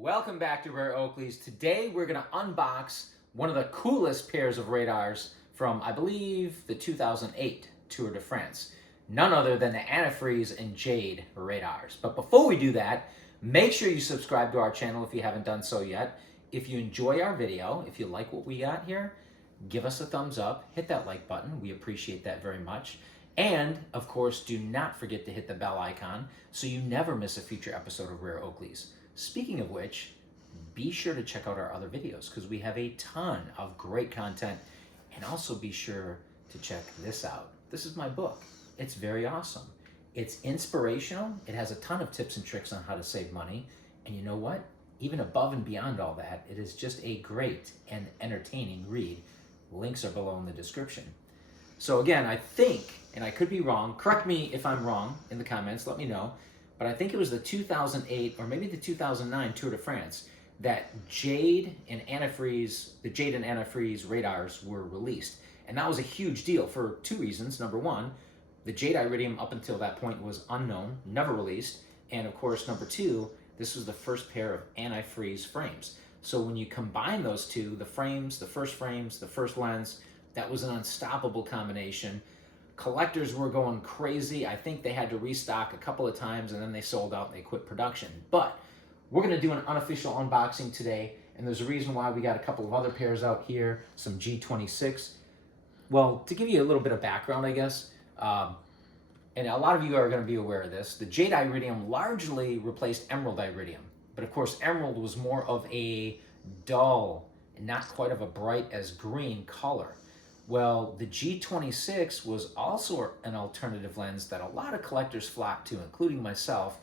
Welcome back to Rare Oakleys. Today we're going to unbox one of the coolest pairs of radars from, I believe, the 2008 Tour de France. None other than the Antifreeze and Jade radars. But before we do that, make sure you subscribe to our channel if you haven't done so yet. If you enjoy our video, if you like what we got here, give us a thumbs up, hit that like button. We appreciate that very much. And, of course, do not forget to hit the bell icon so you never miss a future episode of Rare Oakleys. Speaking of which, be sure to check out our other videos because we have a ton of great content, and also be sure to check this out. This is my book. It's very awesome. It's inspirational. It has a ton of tips and tricks on how to save money. And you know what? Even above and beyond all that, it is just a great and entertaining read. Links are below in the description. So again, I think, and I could be wrong, correct me if I'm wrong in the comments, let me know, but I think it was the 2008 or maybe the 2009 Tour de France that Jade and Antifreeze, the Jade and Antifreeze radars were released. And that was a huge deal for two reasons. Number one, the Jade iridium up until that point was unknown, never released. And of course, number two, this was the first pair of antifreeze frames. So when you combine those two, the frames, the first lens, that was an unstoppable combination. Collectors were going crazy. I think they had to restock a couple of times and then they sold out and they quit production. But we're going to do an unofficial unboxing today, and there's a reason why we got a couple of other pairs out here, some G26. Well, to give you a little bit of background, I guess, and a lot of you are going to be aware of this, the Jade iridium largely replaced emerald iridium. But of course, emerald was more of a dull and not quite of a bright as green color. Well, the G26 was also an alternative lens that a lot of collectors flocked to, including myself,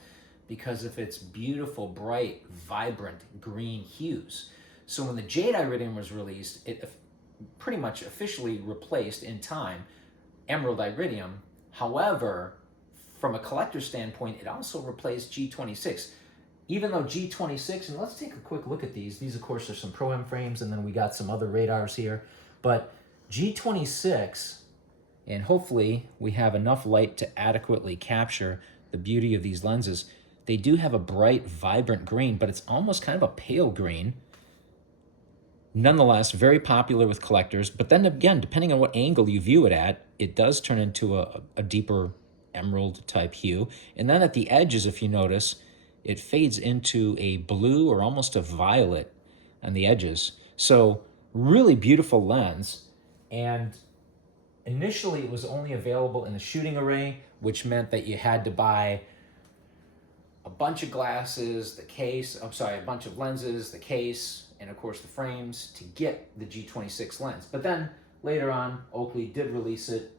because of its beautiful, bright, vibrant green hues. So when the Jade iridium was released, it pretty much officially replaced in time emerald iridium. However, from a collector standpoint, it also replaced G26. Even though G26, and let's take a quick look at these. These, of course, are some Pro-M frames, and then we got some other radars here. But G26, and hopefully we have enough light to adequately capture the beauty of these lenses. They do have a bright, vibrant green, but it's almost kind of a pale green. Nonetheless, very popular with collectors. But then again, depending on what angle you view it at, it does turn into a deeper emerald type hue. And then at the edges, if you notice, it fades into a blue or almost a violet on the edges. So really beautiful lens. And initially it was only available in the shooting array, which meant that you had to buy a bunch of glasses, the case, a bunch of lenses, the case, and of course the frames to get the G26 lens. But then later on, Oakley did release it,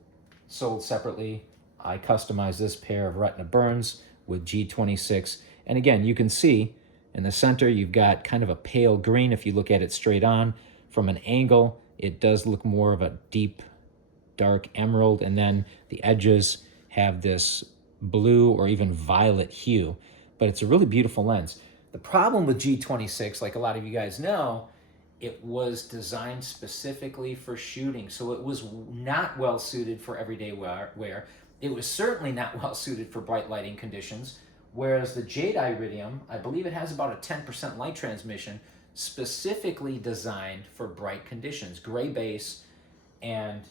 sold separately. I customized this pair of retina burns with G26. And again, you can see in the center, you've got kind of a pale green if you look at it straight on. From an angle, it does look more of a deep, dark emerald, and then the edges have this blue or even violet hue. But it's a really beautiful lens. The problem with G26, like a lot of you guys know, it was designed specifically for shooting, so it was not well suited for everyday wear. It was certainly not well suited for bright lighting conditions, whereas the Jade iridium, I believe it has about a 10% light transmission, specifically designed for bright conditions, gray base and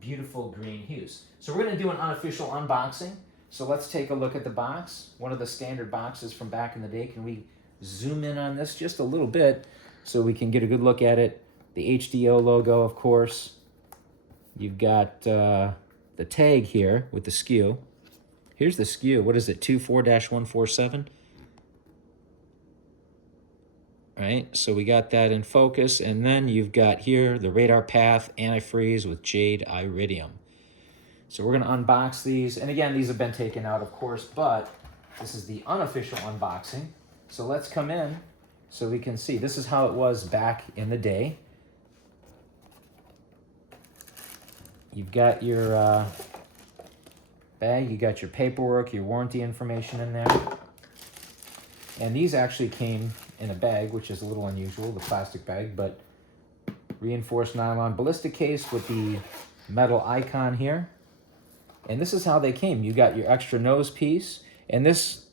beautiful green hues. So we're going to do an unofficial unboxing. So let's take a look at the box, one of the standard boxes from back in the day. Can we zoom in on this just a little bit so we can get a good look at it? The HDO logo, of course. You've got the tag here with the SKU. Here's the SKU. What is it, 24-147? All right, so we got that in focus, and then you've got here the radar path antifreeze with Jade iridium. So we're gonna unbox these, and again, these have been taken out, of course, but this is the unofficial unboxing. So let's come in so we can see. This is how it was back in the day. You've got your bag, you got your paperwork, your warranty information in there. And these actually came in a bag, which is a little unusual, the plastic bag, but reinforced nylon ballistic case with the metal icon here. And this is how they came. You got your extra nose piece, and this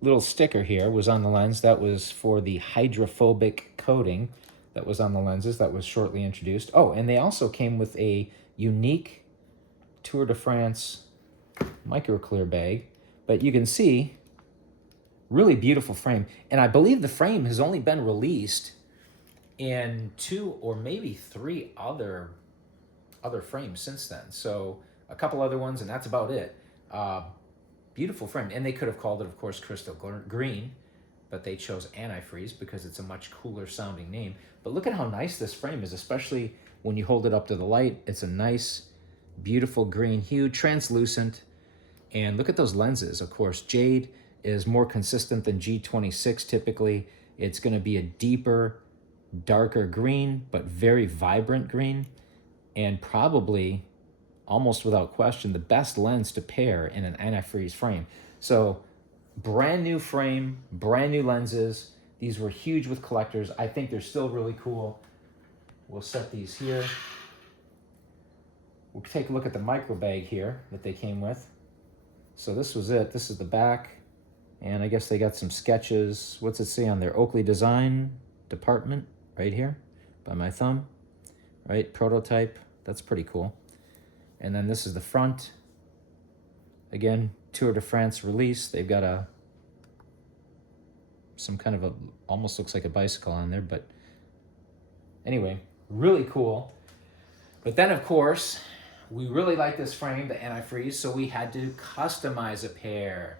little sticker here was on the lens. That was for the hydrophobic coating that was on the lenses that was shortly introduced. Oh, and they also came with a unique Tour de France micro clear bag. But you can see, really beautiful frame. And I believe the frame has only been released in 2 or maybe 3 other frames since then. So a couple other ones, and that's about it. Beautiful frame. And they could have called it, of course, Crystal Green, but they chose Antifreeze because it's a much cooler sounding name. But look at how nice this frame is, especially when you hold it up to the light. It's a nice, beautiful green hue, translucent. And look at those lenses. Of course, Jade is more consistent than G26 typically. It's going to be a deeper, darker green, but very vibrant green. And probably, almost without question, the best lens to pair in an antifreeze frame. So brand new frame, brand new lenses. These were huge with collectors. I think they're still really cool. We'll set these here. We'll take a look at the micro bag here that they came with. So this was it. This is the back. And I guess they got some sketches. What's it say on their Oakley design department right here by my thumb, right? Prototype. That's pretty cool. And then this is the front. Again, Tour de France release. They've got some kind of almost looks like a bicycle on there, but anyway, really cool. But then, of course, we really like this frame, the antifreeze, so we had to customize a pair.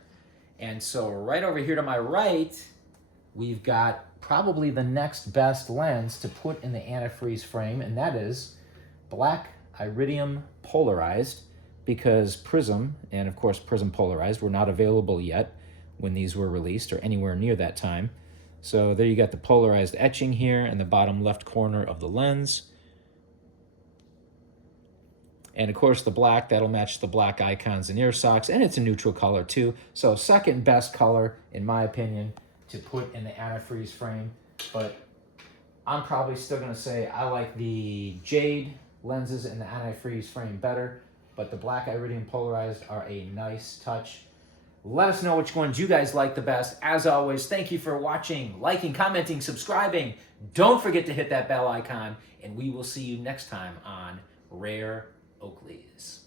And so right over here to my right, we've got probably the next best lens to put in the antifreeze frame, and that is black iridium polarized, because Prizm, and of course Prizm Polarized, were not available yet when these were released or anywhere near that time. So there you got the polarized etching here in the bottom left corner of the lens. And of course the black, that'll match the black icons and ear socks, and it's a neutral color too. So second best color, in my opinion, to put in the antifreeze frame. But I'm probably still gonna say I like the Jade lenses in the antifreeze frame better, but the black iridium polarized are a nice touch. Let us know which ones you guys like the best. As always, thank you for watching, liking, commenting, subscribing. Don't forget to hit that bell icon, and we will see you next time on Rare Oakleys.